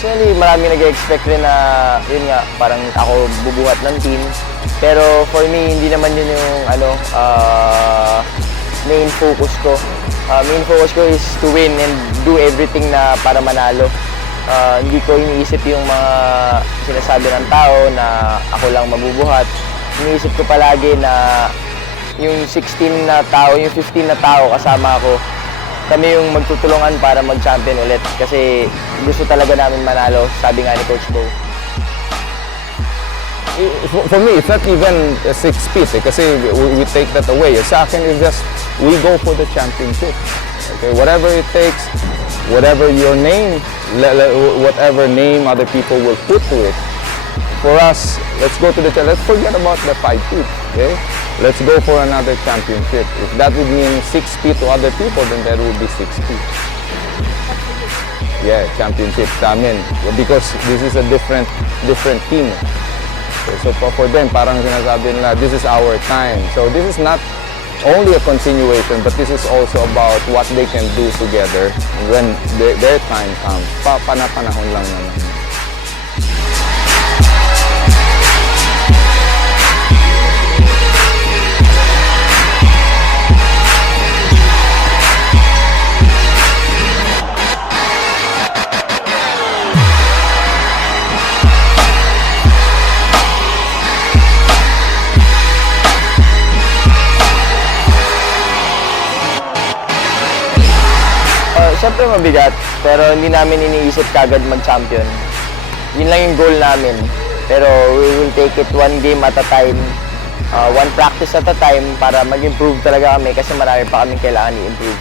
personally, marami nag-expect rin na, yun nga, parang ako bubuhat ng team. Pero for me, hindi naman yun yung main focus ko. Main focus ko is to win and do everything na para manalo. Hindi ko iniisip yung mga sinasabi ng tao na ako lang mabubuhat. Iniisip ko palagi na yung 16 na tao, yung 15 na tao kasama ako, kami yung magtutulungan para mag-champion ulit kasi gusto talaga namin manalo, sabi nga ni Coach Bo. For me, it's not even a 6-piece kasi we take that away. Sa akin, it's just we go for the championship. Okay, whatever it takes, whatever your name, whatever name other people will put to it. For us, let's go to let's forget about the 5-feet, okay? Let's go for another championship. If that would mean 6 feet to other people, then that would be 6 feet. Yeah, championship sa amin. Because this is a different team. Okay, so for them, parang sinasabi nila, this is our time. So this is not only a continuation, but this is also about what they can do together when their time comes. Panahon lang naman. Siyempre mabigat, pero hindi namin iniisip kagad mag-champion. Yun lang yung goal namin. Pero we will take it one game at a time, one practice at a time para mag-improve talaga kami kasi marami pa kaming kailangan i-improve.